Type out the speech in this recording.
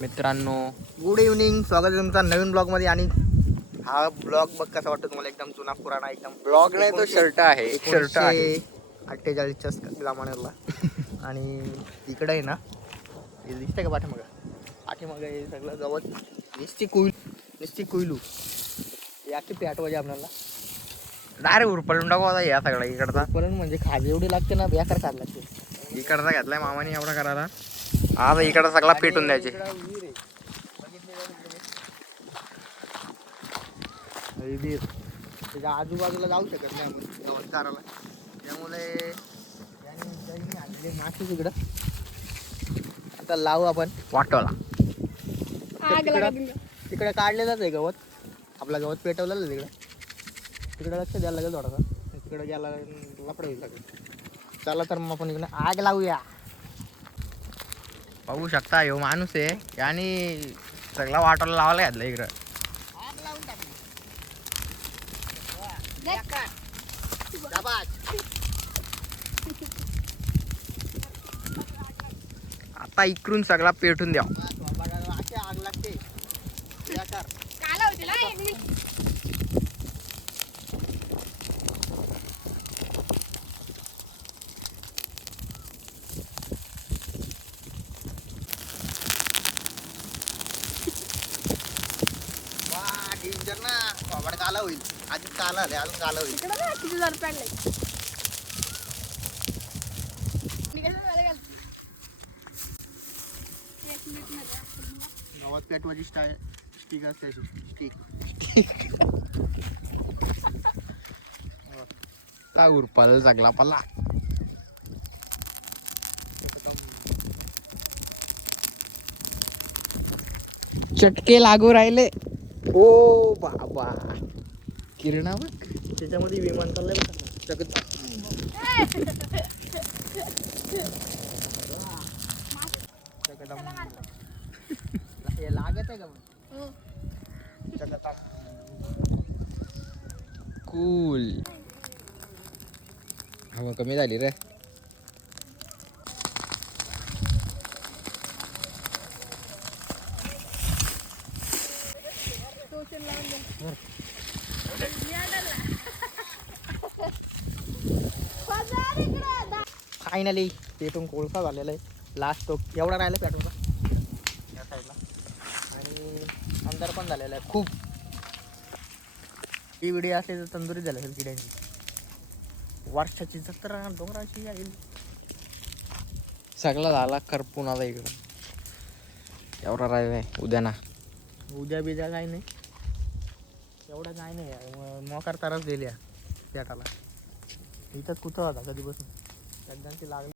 मित्रांनो, good evening. स्वागत आहे तुमचा नवीन ब्लॉग मध्ये. आणि हा ब्लॉग बघ कसा वाटतो तुम्हाला, एकदम जुना पुराणा, एकदम ब्लॉग नाही तो शर्ट आहे. शर्ट आहे 48च्या जमान्याला. आणि इकडे आहे ना, हे दिसतंय का पाठीमागं हे सगळं गवत, निस्ती कोयलू याची पेटवायची आपल्याला. डायरेक्ट उरपळून टाकू आता या सगळा इकडचा. पण म्हणजे खाज एवढी लागते ना, बेकार खाज लागते. इकडचा घेतलाय मामाने एवढा करायला. आता इकडचा सगळा पेटून द्यायचे. त्याच्या आजूबाजूला जाऊ शकत नाही आपण गवत चाराला, त्यामुळे आणले मासे तिकडं. आता लावू आपण वाटोला. तिकडे काढलेलंच आहे गवत, आपला गवत पेटवलेलं आहे तिकडे लक्ष द्यायला लागेल थोडासा. तिकडे गेला लपड होईल लागेल. चला तर मग आपण इकडे आग लावूया. बघू शकता ह्यो माणूस आहे आणि सगळा वाटोला लावायला घातला इकडं. आग लावून टाकली. आता इकडून सगळा पेटून द्या. आग लागते. डेंजर ना, बाबा काला होईल. आधी काला आले, अजून काला होईल. गावात पेटवायची स्टिक असते, स्टिक. ला उरपाला सगळा पल्ला. चटके लागू राहिले. ओ बाबा, किरणा बघ त्याच्यामध्ये विमान चाललंय बघ. हे लागत आहे का मग? कूल. हवा कमी झाली रे. फायनली पेटून कोळसा झालेला आहे. लास्ट टोक एवढा राहिला पेटवचा या साईडला. आणि अंधार पण झालेला आहे खूप. ही व्हिडिओ असली तर तंदुरी झाली असेल किड्यांची. वर्षाची जत्रा डोंगराची येईल. सगळा झाला करपून आता इकडं. एवढा राहिलाय उद्या ना. उद्या बिद्या काही नाही, एवढं काही नाही. मोकार ताराच दिल्या पेटाला. इथंच कुठं होता कधीपासून, त्यांची लागली.